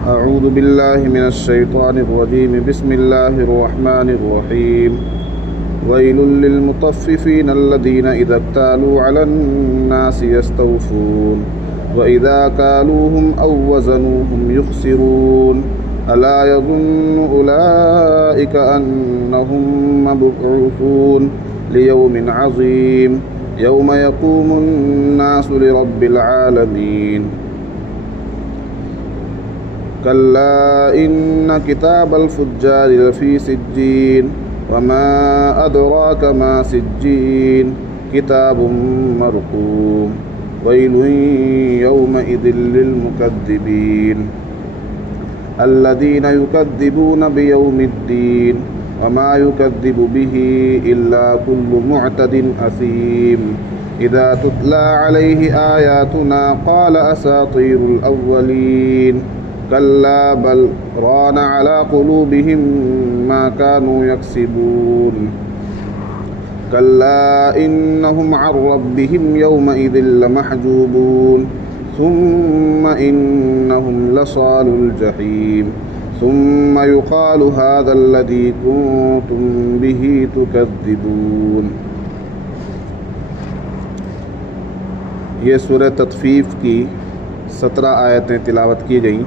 أعوذ بالله من الشيطان الرجيم. بسم الله الرحمن الرحيم. ويل للمطففين الذين إذا اكتالوا على الناس يستوفون وإذا كالوهم أو وزنوهم يخسرون ألا يظن أولئك أنهم مبعوثون ليوم عظيم يوم يقوم الناس لرب العالمين. كلا إن كتاب الفجار لفي سجين وما أدراك ما سجين كتاب مرقوم ويل يومئذ للمكذبين الذين يكذبون بيوم الدين وما يكذب به إلا كل معتد أثيم إذا تتلى عليه آياتنا قال أساطير الأولين كلا بل ران على قلوبهم ما كانوا يكسبون كلا إنهم عن ربهم يومئذ لمحجوبون ثم إنهم لصال الجحيم ثم يقال هذا الذي كنتم به تكذبون. یہ سورہ تطفیف کی 17 آیتیں تلاوت کی گئیں.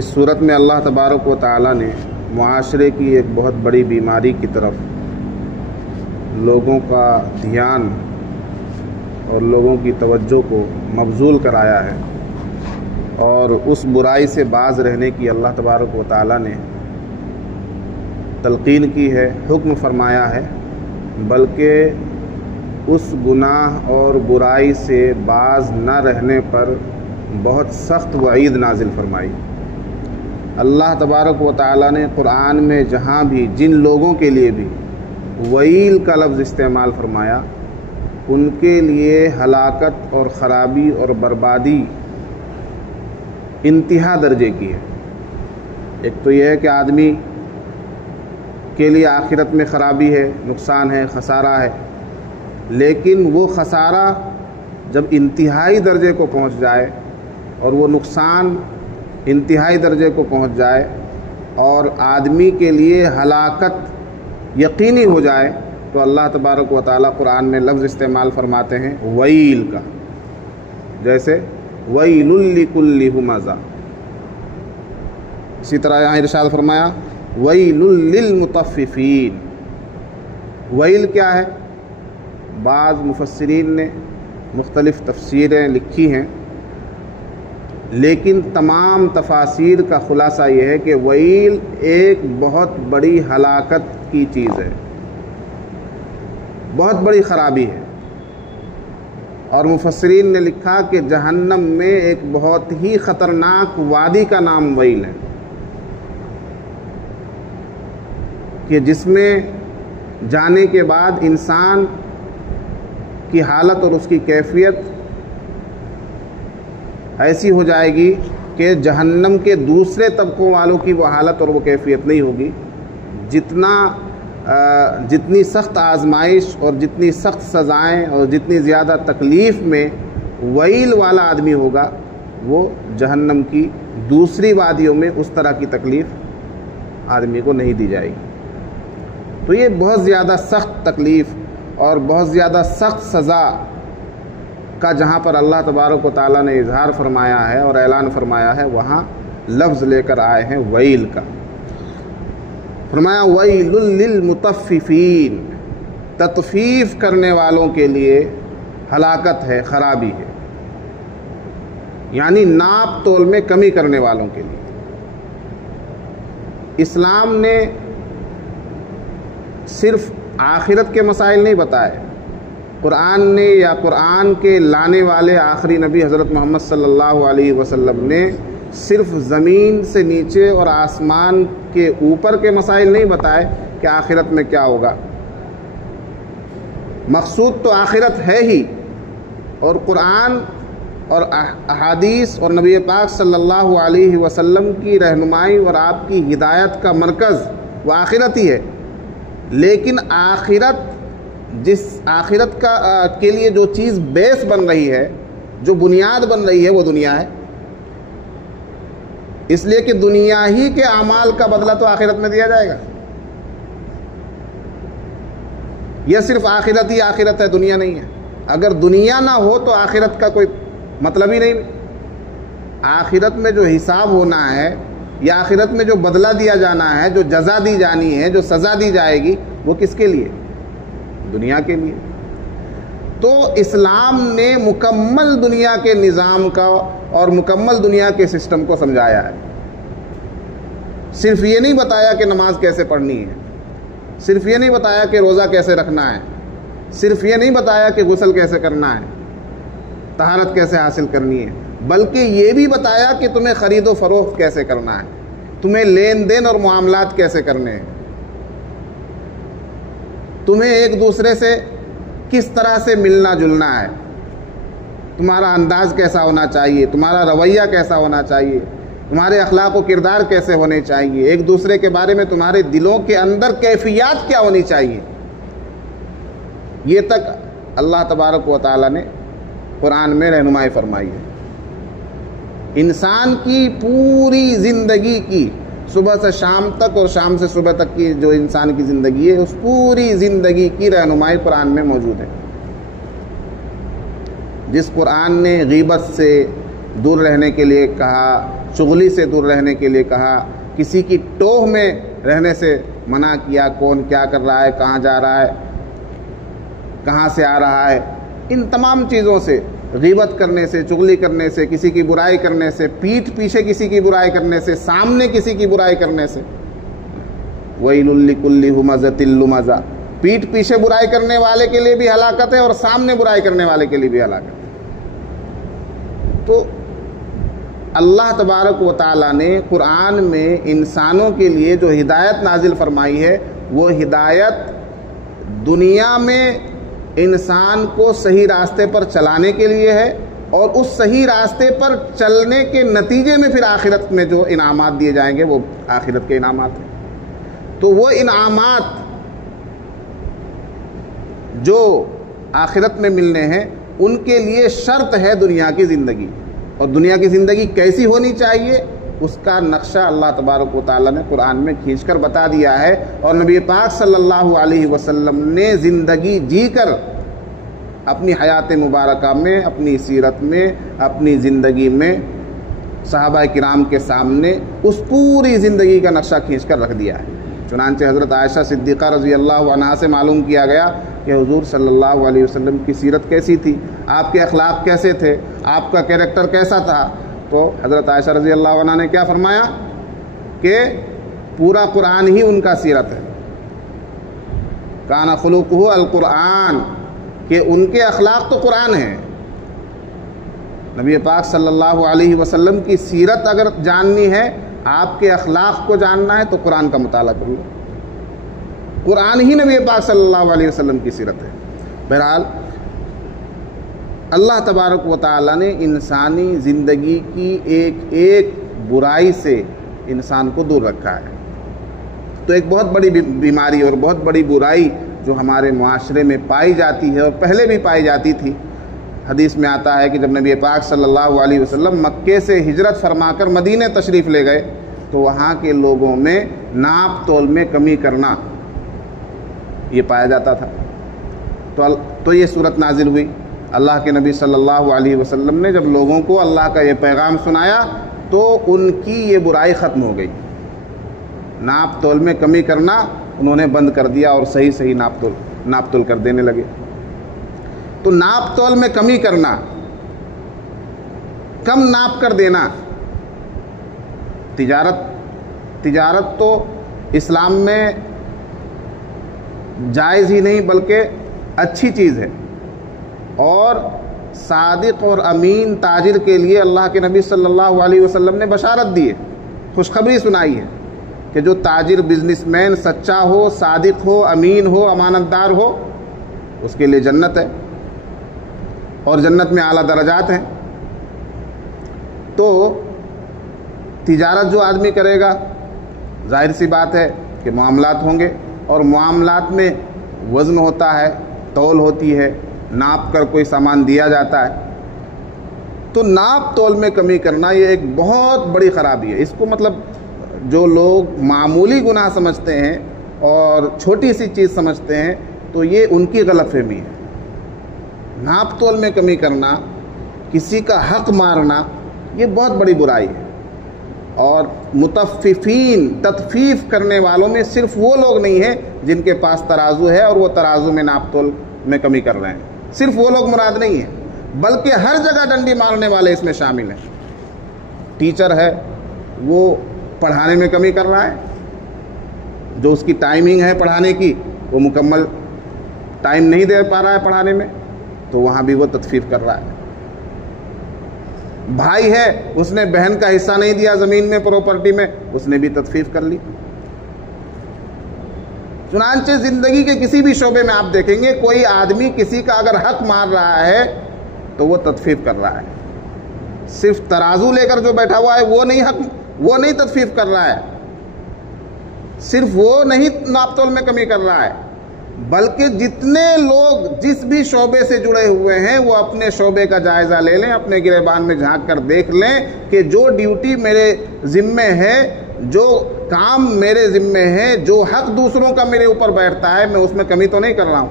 اس صورت میں اللہ تبارک و تعالی نے معاشرے کی ایک بہت بڑی بیماری کی طرف لوگوں کا دھیان اور لوگوں کی توجہ کو مبذول کرایا ہے اور اس برائی سے باز رہنے کی اللہ تبارک و تعالی نے تلقین کی ہے، حکم فرمایا ہے، بلکہ اس گناہ اور برائی سے باز نہ رہنے پر بہت سخت وعید نازل فرمائی. اللہ تبارک و تعالی نے قرآن میں جہاں بھی جن لوگوں کے لیے بھی ویل کا لفظ استعمال فرمایا ان کے لیے ہلاکت اور خرابی اور بربادی انتہا درجے کی ہے. ایک تو یہ ہے کہ آدمی کے لیے آخرت میں خرابی ہے، نقصان ہے، خسارہ ہے، لیکن وہ خسارہ جب انتہائی درجے کو پہنچ جائے اور وہ نقصان انتہائی درجے کو پہنچ جائے اور آدمی کے لیے ہلاکت یقینی ہو جائے تو اللہ تبارک و تعالیٰ قرآن میں لفظ استعمال فرماتے ہیں ویل کا، جیسے ویل لکل ہمزہ. اسی طرح یہاں ارشاد فرمایا ویل للمطففین. ویل کیا ہے؟ بعض مفسرین نے مختلف تفسیریں لکھی ہیں، لیکن تمام تفاسیر کا خلاصہ یہ ہے کہ ویل ایک بہت بڑی ہلاکت کی چیز ہے، بہت بڑی خرابی ہے. اور مفسرین نے لکھا کہ جہنم میں ایک بہت ہی خطرناک وادی کا نام ویل ہے کہ جس میں جانے کے بعد انسان کی حالت اور اس کی کیفیت ایسی ہو جائے گی کہ جہنم کے دوسرے طبقوں والوں کی وہ حالت اور وہ کیفیت نہیں ہوگی. جتنی سخت آزمائش اور جتنی سخت سزائیں اور جتنی زیادہ تکلیف میں ویل والا آدمی ہوگا وہ جہنم کی دوسری وادیوں میں اس طرح کی تکلیف آدمی کو نہیں دی جائے گی. تو یہ بہت زیادہ سخت تکلیف اور بہت زیادہ سخت سزا کا جہاں پر اللہ تبارک و تعالیٰ نے اظہار فرمایا ہے اور اعلان فرمایا ہے وہاں لفظ لے کر آئے ہیں ویل کا. فرمایا ویل للمطففین، تطفیف کرنے والوں کے لیے ہلاکت ہے، خرابی ہے، یعنی ناپ تول میں کمی کرنے والوں کے لیے. اسلام نے صرف آخرت کے مسائل نہیں بتائے، قرآن نے یا قرآن کے لانے والے آخری نبی حضرت محمد صلی اللہ علیہ وسلم نے صرف زمین سے نیچے اور آسمان کے اوپر کے مسائل نہیں بتائے کہ آخرت میں کیا ہوگا. مقصود تو آخرت ہے ہی، اور قرآن اور احادیث اور نبی پاک صلی اللہ علیہ وسلم کی رہنمائی اور آپ کی ہدایت کا مرکز وہ آخرت ہی ہے. لیکن آخرت کے لیے جو چیز بیس بن رہی ہے، جو بنیاد بن رہی ہے، وہ دنیا ہے. اس لیے کہ دنیا ہی کے اعمال کا بدلہ تو آخرت میں دیا جائے گا. یہ صرف آخرت ہی آخرت ہے، دنیا نہیں ہے. اگر دنیا نہ ہو تو آخرت کا کوئی مطلب ہی نہیں. آخرت میں جو حساب ہونا ہے یا آخرت میں جو بدلہ دیا جانا ہے، جو جزا دی جانی ہے، جو سزا دی جائے گی، وہ کس کے لیے؟ دنیا کے لیے. تو اسلام نے مکمل دنیا کے نظام کا اور مکمل دنیا کے سسٹم کو سمجھایا ہے. صرف یہ نہیں بتایا کہ نماز کیسے پڑھنی ہے، صرف یہ نہیں بتایا کہ روزہ کیسے رکھنا ہے، صرف یہ نہیں بتایا کہ غسل کیسے کرنا ہے، طہارت کیسے حاصل کرنی ہے، بلکہ یہ بھی بتایا کہ تمہیں خرید و فروخت کیسے کرنا ہے، تمہیں لین دین اور معاملات کیسے کرنے ہیں، تمہیں ایک دوسرے سے کس طرح سے ملنا جلنا ہے، تمہارا انداز کیسا ہونا چاہیے، تمہارا رویہ کیسا ہونا چاہیے، تمہارے اخلاق و کردار کیسے ہونے چاہیے، ایک دوسرے کے بارے میں تمہارے دلوں کے اندر کیفیات کیا ہونی چاہیے. یہ تک اللہ تبارک و تعالیٰ نے قرآن میں رہنمائی فرمائی ہے. انسان کی پوری زندگی کی، صبح سے شام تک اور شام سے صبح تک کی جو انسان کی زندگی ہے، اس پوری زندگی کی رہنمائی قرآن میں موجود ہے. جس قرآن نے غیبت سے دور رہنے کے لیے کہا، چغلی سے دور رہنے کے لیے کہا، کسی کی ٹوہ میں رہنے سے منع کیا، کون کیا کر رہا ہے، کہاں جا رہا ہے، کہاں سے آ رہا ہے، ان تمام چیزوں سے، غیبت کرنے سے، چغلی کرنے سے، کسی کی برائی کرنے سے، پیٹھ پیچھے کسی کی برائی کرنے سے، سامنے کسی کی برائی کرنے سے، وَيْلٌ لِّكُلِّ هُمَزَةٍ لُمَزَةٍ، پیٹھ پیچھے برائی کرنے والے کے لیے بھی ہلاکت ہے اور سامنے برائی کرنے والے کے لیے بھی ہلاکت ہے. تو اللہ تبارک و تعالیٰ نے قرآن میں انسانوں کے لیے جو ہدایت نازل فرمائی ہے، وہ ہدایت دنیا میں انسان کو صحیح راستے پر چلانے کے لیے ہے، اور اس صحیح راستے پر چلنے کے نتیجے میں پھر آخرت میں جو انعامات دیے جائیں گے وہ آخرت کے انعامات ہیں. تو وہ انعامات جو آخرت میں ملنے ہیں، ان کے لیے شرط ہے دنیا کی زندگی. اور دنیا کی زندگی کیسی ہونی چاہیے، اس کا نقشہ اللہ تبارک و تعالیٰ نے قرآن میں کھینچ کر بتا دیا ہے. اور نبی پاک صلی اللہ علیہ وسلم نے زندگی جی کر اپنی حیات مبارکہ میں، اپنی سیرت میں، اپنی زندگی میں صحابہ کرام کے سامنے اس پوری زندگی کا نقشہ کھینچ کر رکھ دیا ہے. چنانچہ حضرت عائشہ صدیقہ رضی اللہ عنہا سے معلوم کیا گیا کہ حضور صلی اللہ علیہ وسلم کی سیرت کیسی تھی، آپ کے اخلاق کیسے تھے، آپ کا کیریکٹر کیسا تھا. تو حضرت عائشہ رضی اللہ عنہ نے کیا فرمایا کہ پورا قرآن ہی ان کا سیرت ہے. کان خلقہ القرآن، کہ ان کے اخلاق تو قرآن ہیں. نبی پاک صلی اللہ علیہ وسلم کی سیرت اگر جاننی ہے، آپ کے اخلاق کو جاننا ہے، تو قرآن کا مطالعہ کرو. قرآن ہی نبی پاک صلی اللہ علیہ وسلم کی سیرت ہے. بہرحال اللہ تبارک و تعالیٰ نے انسانی زندگی کی ایک ایک برائی سے انسان کو دور رکھا ہے. تو ایک بہت بڑی بیماری اور بہت بڑی برائی جو ہمارے معاشرے میں پائی جاتی ہے اور پہلے بھی پائی جاتی تھی، حدیث میں آتا ہے کہ جب نبی پاک صلی اللہ علیہ وسلم مکے سے ہجرت فرما کر مدینے تشریف لے گئے تو وہاں کے لوگوں میں ناپ تول میں کمی کرنا یہ پایا جاتا تھا. تو یہ صورت نازل ہوئی. اللہ کے نبی صلی اللہ علیہ وسلم نے جب لوگوں کو اللہ کا یہ پیغام سنایا تو ان کی یہ برائی ختم ہو گئی. ناپ تول میں کمی کرنا انہوں نے بند کر دیا اور صحیح صحیح ناپ تول کر دینے لگے. تو ناپ تول میں کمی کرنا، کم ناپ کر دینا، تجارت تو اسلام میں جائز ہی نہیں بلکہ اچھی چیز ہے. اور صادق اور امین تاجر کے لیے اللہ کے نبی صلی اللہ علیہ وسلم نے بشارت دی ہے، خوشخبری سنائی ہے کہ جو تاجر بزنس مین سچا ہو، صادق ہو، امین ہو، امانت دار ہو، اس کے لیے جنت ہے اور جنت میں اعلیٰ درجات ہیں. تو تجارت جو آدمی کرے گا، ظاہر سی بات ہے کہ معاملات ہوں گے، اور معاملات میں وزن ہوتا ہے، تول ہوتی ہے، ناپ کر کوئی سامان دیا جاتا ہے. تو ناپ تول میں کمی کرنا یہ ایک بہت بڑی خرابی ہے۔ اس کو مطلب جو لوگ معمولی گناہ سمجھتے ہیں اور چھوٹی سی چیز سمجھتے ہیں تو یہ ان کی غلط فہمی ہے۔ ناپ تول میں کمی کرنا، کسی کا حق مارنا، یہ بہت بڑی برائی ہے۔ اور متففین، تطفیف کرنے والوں میں صرف وہ لوگ نہیں ہیں جن کے پاس ترازو ہے اور وہ ترازو میں ناپ تول میں کمی کر رہے ہیں، صرف وہ لوگ مراد نہیں ہیں، بلکہ ہر جگہ ڈنڈی مارنے والے اس میں شامل ہیں۔ ٹیچر ہے، وہ پڑھانے میں کمی کر رہا ہے، جو اس کی ٹائمنگ ہے پڑھانے کی وہ مکمل ٹائم نہیں دے پا رہا ہے پڑھانے میں، تو وہاں بھی وہ تطفیف کر رہا ہے۔ بھائی ہے، اس نے بہن کا حصہ نہیں دیا زمین میں، پراپرٹی میں، اس نے بھی تطفیف کر لی۔ چنانچہ زندگی کے کسی بھی شعبے میں آپ دیکھیں گے کوئی آدمی کسی کا اگر حق مار رہا ہے تو وہ تطفیف کر رہا ہے۔ صرف ترازو لے کر جو بیٹھا ہوا ہے وہ نہیں تطفیف کر رہا ہے، صرف وہ نہیں ناپ تول میں کمی کر رہا ہے، بلکہ جتنے لوگ جس بھی شعبے سے جڑے ہوئے ہیں وہ اپنے شعبے کا جائزہ لے لیں، اپنے گریبان میں جھانک کر دیکھ لیں کہ جو ڈیوٹی میرے ذمے ہے، جو کام میرے ذمے ہے، جو حق دوسروں کا میرے اوپر بیٹھتا ہے، میں اس میں کمی تو نہیں کر رہا ہوں،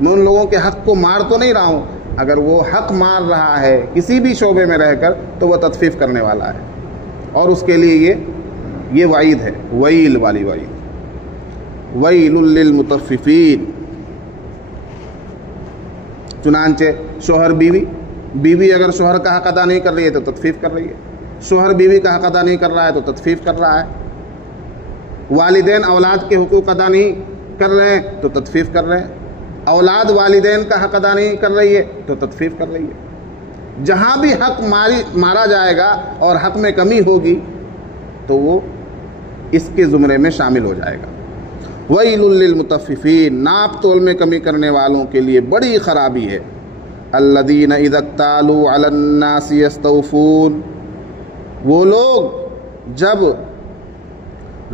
میں ان لوگوں کے حق کو مار تو نہیں رہا ہوں۔ اگر وہ حق مار رہا ہے کسی بھی شعبے میں رہ کر تو وہ تطفیف کرنے والا ہے، اور اس کے لیے یہ وعید ہے، ویل والی وعید، ویل للمطففین۔ چنانچہ شوہر بیوی اگر شوہر کا حق ادا نہیں کر رہی ہے تو تطفیف کر رہی ہے، شوہر بیوی کا حق ادا نہیں کر رہا ہے تو تطفیف کر رہا ہے، والدین اولاد کے حقوق ادا نہیں کر رہے ہیں تو تطفیف کر رہے ہیں، اولاد والدین کا حق ادا نہیں کر رہی ہے تو تطفیف کر رہی ہے۔ جہاں بھی حق مارا جائے گا اور حق میں کمی ہوگی تو وہ اس کے زمرے میں شامل ہو جائے گا۔ ویل للمطففین، ناپ تول میں کمی کرنے والوں کے لیے بڑی خرابی ہے۔ الذین اذا اکتالوا علی الناس یستوفون، وہ لوگ جب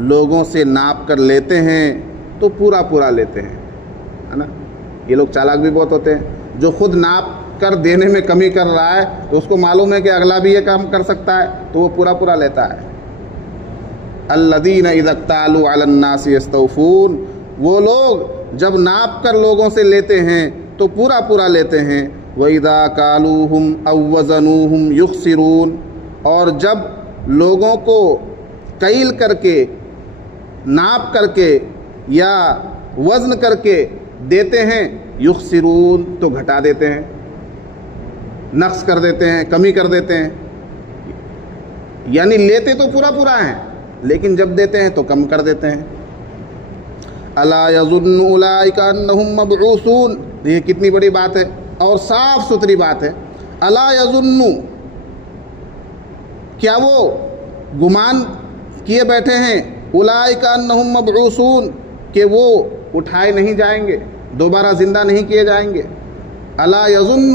لوگوں سے ناپ کر لیتے ہیں تو پورا لیتے ہیں، ہے نا۔ یہ لوگ چالاک بھی بہت ہوتے ہیں، جو خود ناپ کر دینے میں کمی کر رہا ہے تو اس کو معلوم ہے کہ اگلا بھی یہ کام کر سکتا ہے تو وہ پورا لیتا ہے۔ الذین اذا اکتالوا علی الناس یستوفون، وہ لوگ جب ناپ کر لوگوں سے لیتے ہیں تو پورا لیتے ہیں۔ وَإِذَا كَالُوهُمْ أَوْ وَزَنُوهُمْ يُخْسِرُونَ، اور جب لوگوں کو کیل کر کے، ناپ کر کے یا وزن کر کے دیتے ہیں، یخسرون تو گھٹا دیتے ہیں، نقص کر دیتے ہیں، کمی کر دیتے ہیں، یعنی لیتے تو پورا ہیں لیکن جب دیتے ہیں تو کم کر دیتے ہیں۔ الا یظن اولئک انہم مبعوثون، یہ کتنی بڑی بات ہے اور صاف ستھری بات ہے۔ الا یظن، کیا وہ گمان کیے بیٹھے ہیں، اولئک انہم مبعوثون، کہ وہ اٹھائے نہیں جائیں گے، دوبارہ زندہ نہیں کیے جائیں گے۔ الا یظن،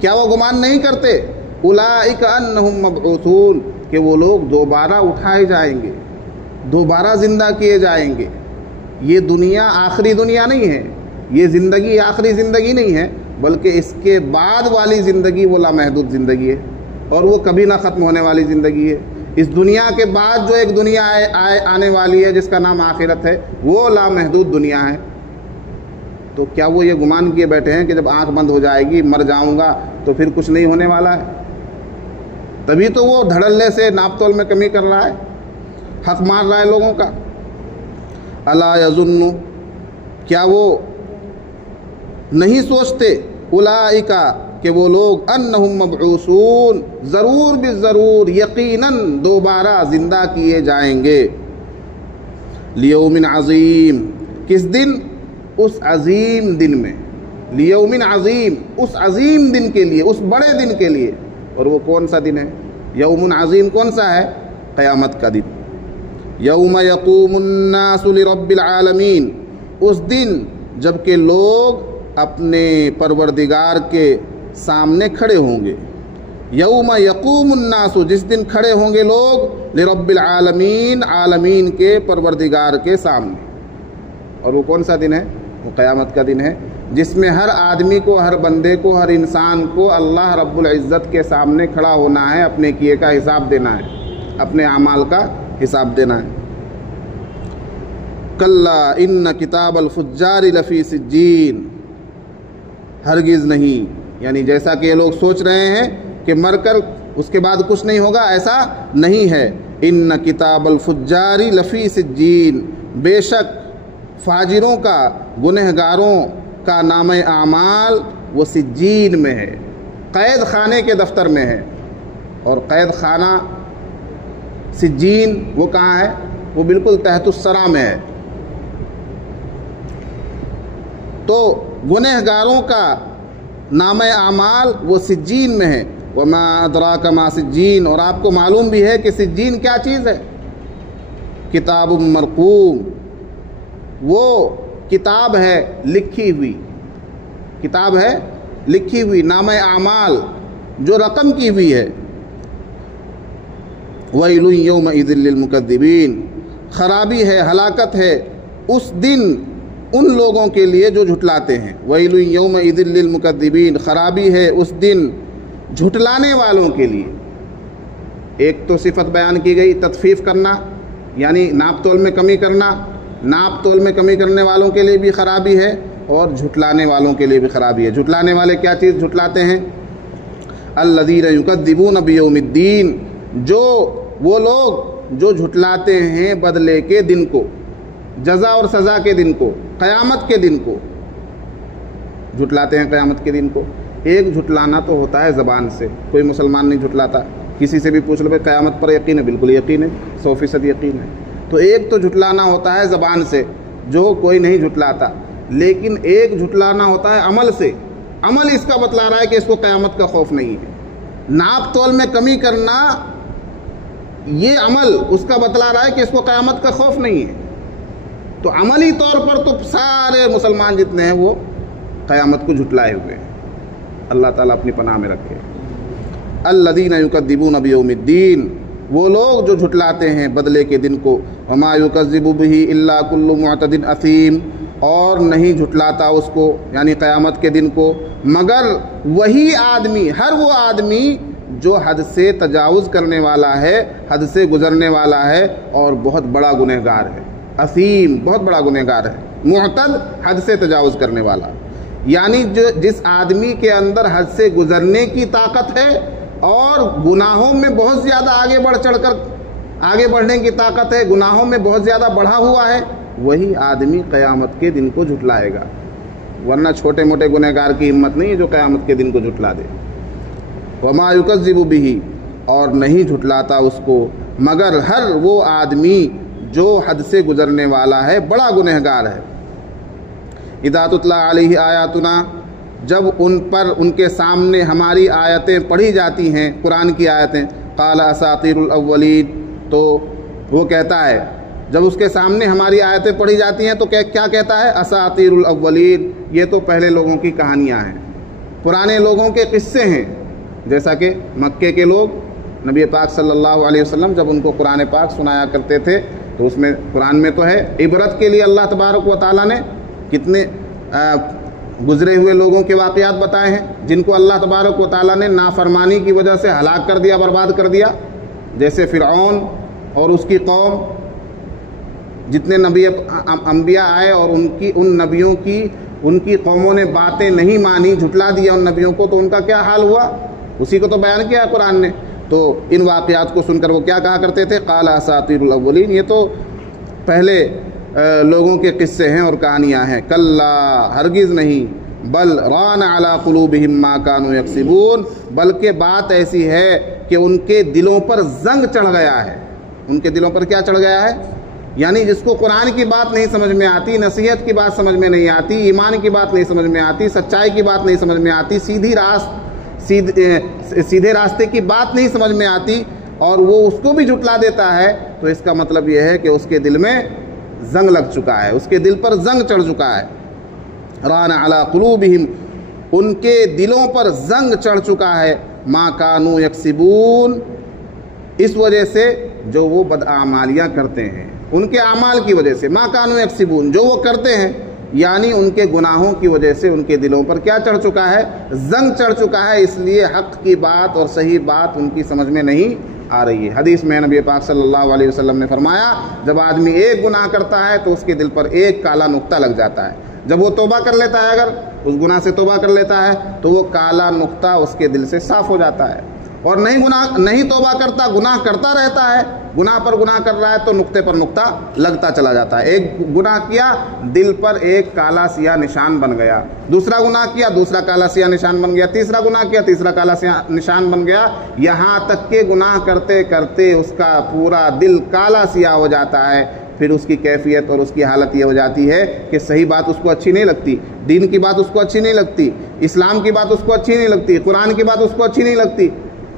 کیا وہ گمان نہیں کرتے، اولئک انہم مبعوثون، کہ وہ لوگ دوبارہ اٹھائے جائیں گے، دوبارہ زندہ کیے جائیں گے۔ یہ دنیا آخری دنیا نہیں ہے، یہ زندگی آخری زندگی نہیں ہے، بلکہ اس کے بعد والی زندگی وہ لامحدود زندگی ہے اور وہ کبھی نہ ختم ہونے والی زندگی ہے۔ اس دنیا کے بعد جو ایک دنیا آنے والی ہے جس کا نام آخرت ہے، وہ لامحدود دنیا ہے۔ تو کیا وہ یہ گمان کیے بیٹھے ہیں کہ جب آنکھ بند ہو جائے گی، مر جاؤں گا تو پھر کچھ نہیں ہونے والا ہے؟ تبھی تو وہ دھڑلے سے ناپ تول میں کمی کر رہا ہے، حق مار رہا ہے لوگوں کا۔ الا یظن، کیا وہ نہیں سوچتے، اولئک، کہ وہ لوگ، انہم مبعوثون، ضرور بالضرور، یقیناً دوبارہ زندہ کیے جائیں گے، لیوم عظیم، کس دن، اس عظیم دن میں، لیوم عظیم، اس عظیم دن کے لیے، اس بڑے دن کے لیے۔ اور وہ کون سا دن ہے؟ یوم عظیم کون سا ہے؟ قیامت کا دن۔ یوم یقوم الناس لرب العالمین، اس دن جب کہ لوگ اپنے پروردگار کے سامنے کھڑے ہوں گے۔ یوم یقوم الناس، جس دن کھڑے ہوں گے لوگ، لرب العالمین، عالمین کے پروردگار کے سامنے۔ اور وہ کون سا دن ہے؟ وہ قیامت کا دن ہے۔ جس میں ہر آدمی کو، ہر بندے کو، ہر انسان کو اللہ رب العزت کے سامنے کھڑا ہونا ہے، اپنے کیے کا حساب دینا ہے، اپنے اعمال کا حساب دینا ہے۔ کلا ان کتاب الفجار لفی سجین، ہرگز نہیں، یعنی جیسا کہ یہ لوگ سوچ رہے ہیں کہ مر کر اس کے بعد کچھ نہیں ہوگا، ایسا نہیں ہے۔ ان کتاب الفجار لفی سجین، بے شک فاجروں کا، گنہگاروں کا نام اعمال وہ سجین میں ہے، قید خانے کے دفتر میں ہے۔ اور قید خانہ سجین وہ کہاں ہے؟ وہ بالکل تحت الثری میں ہے۔ تو گنہگاروں کا نام اعمال وہ سجین میں ہے۔ وما ادراک ما سجین، اور آپ کو معلوم بھی ہے کہ سجین کیا چیز ہے؟ کتاب مرقوم، وہ کتاب ہے لکھی ہوئی، کتاب ہے لکھی ہوئی، نام اعمال جو رقم کی ہوئی ہے۔ ویل یومئذ للمکذبین، خرابی ہے، ہلاکت ہے اس دن ان لوگوں کے لیے جو جھٹلاتے ہیں۔ ویل یومئذ للمکذبین، خرابی ہے اس دن جھٹلانے والوں کے لیے۔ ایک تو صفت بیان کی گئی تطفیف کرنا، یعنی ناپ تول میں کمی کرنا، ناپ تول میں کمی کرنے والوں کے لیے بھی خرابی ہے اور جھٹلانے والوں کے لیے بھی خرابی ہے۔ جھٹلانے والے کیا چیز جھٹلاتے ہیں؟ الذین یکذبون بیوم الدین، جو وہ لوگ جو جھٹلاتے ہیں بدلے کے دن کو، جزا اور سزا کے دن کو، قیامت کے دن کو جھٹلاتے ہیں۔ قیامت کے دن کو ایک جھٹلانا تو ہوتا ہے زبان سے، کوئی مسلمان نہیں جھٹلاتا، کسی سے بھی پوچھ لو بھائی قیامت پر یقین ہے، بالکل یقین ہے، 100% یقین ہے۔ تو ایک تو جھٹلانا ہوتا ہے زبان سے جو کوئی نہیں جھٹلاتا، لیکن ایک جھٹلانا ہوتا ہے عمل سے۔ عمل اس کا بتلا رہا ہے کہ اس کو قیامت کا خوف نہیں ہے۔ ناپ تول میں کمی کرنا یہ عمل اس کا بتلا رہا ہے کہ اس کو قیامت کا خوف نہیں ہے۔ تو عملی طور پر تو سارے مسلمان جتنے ہیں وہ قیامت کو جھٹلائے ہوئے ہیں۔ اللہ تعالیٰ اپنی پناہ میں رکھے۔ الذین یکذبون بیوم الدین، وہ لوگ جو جھٹلاتے ہیں بدلے کے دن کو۔ وما یکذب بہ الا کل معتد اثیم، اور نہیں جھٹلاتا اس کو یعنی قیامت کے دن کو مگر وہی آدمی، ہر وہ آدمی جو حد سے تجاوز کرنے والا ہے، حد سے گزرنے والا ہے اور بہت بڑا گنہگار ہے۔ اثیم بہت بڑا گنہگار ہے، معتد حد سے تجاوز کرنے والا، یعنی جس آدمی کے اندر حد سے گزرنے کی طاقت ہے اور گناہوں میں بہت زیادہ آگے بڑھنے کی طاقت ہے، گناہوں میں بہت زیادہ بڑھا ہوا ہے، وہی آدمی قیامت کے دن کو جھٹلائے گا۔ ورنہ چھوٹے موٹے گنہگار کی ہمت نہیں ہے جو قیامت کے دن کو جھٹلا دے۔ وما یکذب بہ، اور نہیں جھٹلاتا اس کو مگر ہر وہ آدمی جو حد سے گزرنے والا ہے، بڑا گنہگار ہے۔ اذا تتلی علیہ آیاتنا، جب ان کے سامنے ہماری آیتیں پڑھی جاتی ہیں، قرآن کی آیتیں، قال اساطیر الاولین، تو وہ کہتا ہے جب اس کے سامنے ہماری آیتیں پڑھی جاتی ہیں تو کیا کہتا ہے؟ اساطیر الاولین، یہ تو پہلے لوگوں کی کہانیاں ہیں، پرانے لوگوں کے قصے ہیں۔ جیسا کہ مکے کے لوگ نبی پاک صلی اللہ علیہ وسلم جب ان کو قرآن پاک سنایا کرتے تھے تو اس میں قرآن میں تو ہے عبرت کے لیے اللہ تبارک و تعالیٰ نے کتنے گزرے ہوئے لوگوں کے واقعات بتائے ہیں جن کو اللہ تبارک و تعالیٰ نے نافرمانی کی وجہ سے ہلاک کر دیا، برباد کر دیا، جیسے فرعون اور اس کی قوم۔ جتنے نبی انبیاء آئے اور ان نبیوں کی قوموں نے باتیں نہیں مانی، جھٹلا دیا ان نبیوں کو، تو ان کا کیا حال ہوا اسی کو تو بیان کیا ہے قرآن نے۔ تو ان واقعات کو سن کر وہ کیا کہا کرتے تھے؟ قال اساطیر الاولین، یہ تو پہلے لوگوں کے قصے ہیں اور کہانیاں ہیں۔ کلا، ہرگز نہیں، بل ران علی قلوبہم ما کانوا یکسبون، بلکہ بات ایسی ہے کہ ان کے دلوں پر زنگ چڑھ گیا ہے۔ ان کے دلوں پر کیا چڑھ گیا ہے؟ یعنی جس کو قرآن کی بات نہیں سمجھ میں آتی، نصیحت کی بات سمجھ میں نہیں آتی، ایمان کی بات نہیں سمجھ میں آتی، سچائی کی بات نہیں سمجھ میں آتی، سیدھے راستے کی بات نہیں سمجھ میں آتی، اور وہ اس کو بھی جھٹلا دیتا ہے، تو اس کا مطلب یہ ہے کہ اس کے دل میں زنگ لگ چکا ہے، اس کے دل پر زنگ چڑھ چکا ہے۔ ران علی قلوبہم، ان کے دلوں پر زنگ چڑھ چکا ہے، ما کانوا یکسبون، اس وجہ سے جو وہ بدعمالیاں کرتے ہیں، ان کے اعمال کی وجہ سے، ما کانوا یکسبون، جو وہ کرتے ہیں، یعنی ان کے گناہوں کی وجہ سے ان کے دلوں پر کیا چڑھ چکا ہے؟ زنگ چڑھ چکا ہے، اس لیے حق کی بات اور صحیح بات ان کی سمجھ میں نہیں آ رہی ہے۔ حدیث میں نبی پاک صلی اللہ علیہ وسلم نے فرمایا جب آدمی ایک گناہ کرتا ہے تو اس کے دل پر ایک کالا نقطہ لگ جاتا ہے، جب وہ توبہ کر لیتا ہے، اگر اس گناہ سے توبہ کر لیتا ہے تو وہ کالا نقطہ اس کے دل سے صاف ہو جاتا ہے، اور نہیں توبہ کرتا، گناہ کرتا رہتا ہے، گناہ پر گناہ کر رہا ہے تو نقطے پر نقطہ لگتا چلا جاتا ہے۔ ایک گناہ کیا، دل پر ایک کالا سیاہ نشان بن گیا، دوسرا گناہ کیا، دوسرا کالا سیاہ نشان بن گیا، تیسرا گناہ کیا، تیسرا کالا سیاہ نشان بن گیا، یہاں تک کہ گناہ کرتے کرتے اس کا پورا دل کالا سیاہ ہو جاتا ہے۔ پھر اس کی کیفیت اور اس کی حالت یہ ہو جاتی ہے کہ صحیح بات اس کو اچھی نہیں لگتی، دین کی بات اس کو اچھی نہیں لگتی، اسلام کی بات اس کو اچھی نہیں لگتی، قرآن کی بات اس کو اچھی نہیں لگتی،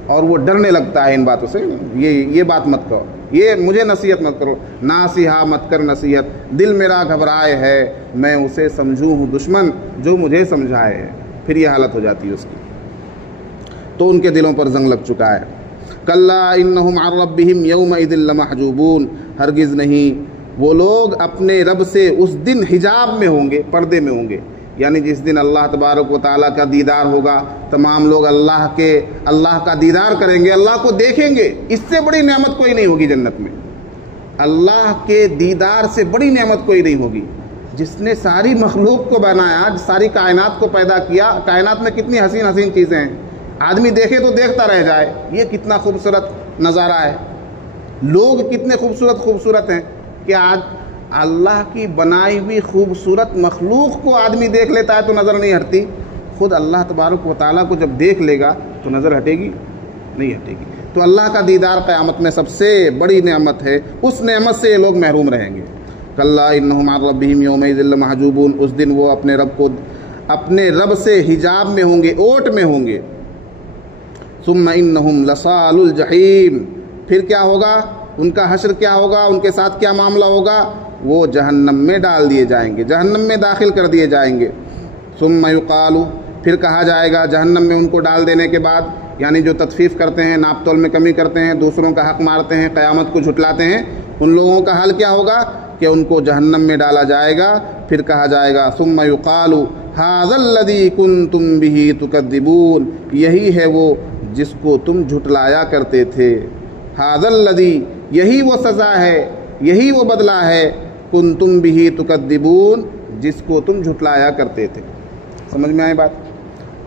اور وہ ڈرنے لگتا ہے ان باتوں سے۔ یہ بات مت کرو، یہ مجھے نصیحت مت کرو، ناصحہ مت کر نصیحت، دل میرا گھبرائے ہے، میں اسے سمجھوں ہوں دشمن جو مجھے سمجھائے ہے، پھر یہ حالت ہو جاتی ہے اس کی۔ تو ان کے دلوں پر زنگ لگ چکا ہے۔ کلا انہم عن ربہم یومئذ لمحجوبون، ہرگز نہیں، وہ لوگ اپنے رب سے اس دن حجاب میں ہوں گے، پردے میں ہوں گے، یعنی جس دن اللہ تبارک و تعالیٰ کا دیدار ہوگا، تمام لوگ اللہ کا دیدار کریں گے، اللہ کو دیکھیں گے۔ اس سے بڑی نعمت کوئی نہیں ہوگی جنت میں، اللہ کے دیدار سے بڑی نعمت کوئی نہیں ہوگی۔ جس نے ساری مخلوق کو بنایا، ساری کائنات کو پیدا کیا، کائنات میں کتنی حسین حسین چیزیں ہیں، آدمی دیکھے تو دیکھتا رہ جائے، یہ کتنا خوبصورت نظارہ ہے، لوگ کتنے خوبصورت ہیں کہ آج اللہ کی بنائی ہوئی خوبصورت مخلوق کو آدمی دیکھ لیتا ہے تو نظر نہیں ہٹتی، خود اللہ تبارک و تعالیٰ کو جب دیکھ لے گا تو نظر ہٹے گی؟ نہیں ہٹے گی۔ تو اللہ کا دیدار قیامت میں سب سے بڑی نعمت ہے، اس نعمت سے یہ لوگ محروم رہیں گے۔ کلا انہم عن ربہم یومئذ لمحجوبون، اس دن وہ اپنے رب سے حجاب میں ہوں گے، اوٹ میں ہوں گے۔ ثم انہم لصال الجحیم، پھر کیا ہوگا، ان کا حشر کیا ہوگا، ان کے ساتھ کیا معاملہ ہوگا، وہ جہنم میں ڈال دیے جائیں گے، جہنم میں داخل کر دیے جائیں گے۔ ثم یقال، پھر کہا جائے گا جہنم میں ان کو ڈال دینے کے بعد، یعنی جو تطفیف کرتے ہیں، ناپ تول میں کمی کرتے ہیں، دوسروں کا حق مارتے ہیں، قیامت کو جھٹلاتے ہیں، ان لوگوں کا حل کیا ہوگا کہ ان کو جہنم میں ڈالا جائے گا۔ پھر کہا جائے گا ثم یقال ھذا الذی کنتم بہ تکذبون، یہی ہے وہ جس کو تم جھٹلایا کرتے تھے۔ ھذا الذی، یہی وہ سزا ہے، یہی وہ بدلہ ہے، کنتم بہ تکذبون، جس کو تم جھٹلایا کرتے تھے۔ سمجھ میں آئی بات؟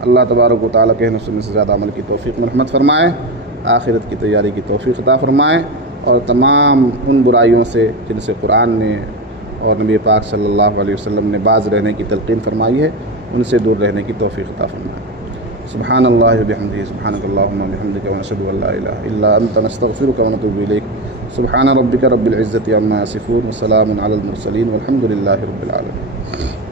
اللہ تبارک و تعالیٰ کہنے سننے سے زیادہ عمل کی توفیق مرحمت فرمائے، آخرت کی تیاری کی توفیق عطا فرمائے، اور تمام ان برائیوں سے جن سے قرآن نے اور نبی پاک صلی اللہ علیہ وسلم نے باز رہنے کی تلقین فرمائی ہے، ان سے دور رہنے کی توفیق عطا فرمائے۔ سبحان اللہ وبحمدہ، سبحانک اللہم وبحمدک، ونشہد ان لا الہ الا انت، نستغفرک ونتوب الیک۔ سبحان ربک رب العزۃ عما یصفون، وسلام علی المرسلین، والحمد للہ رب العالمین۔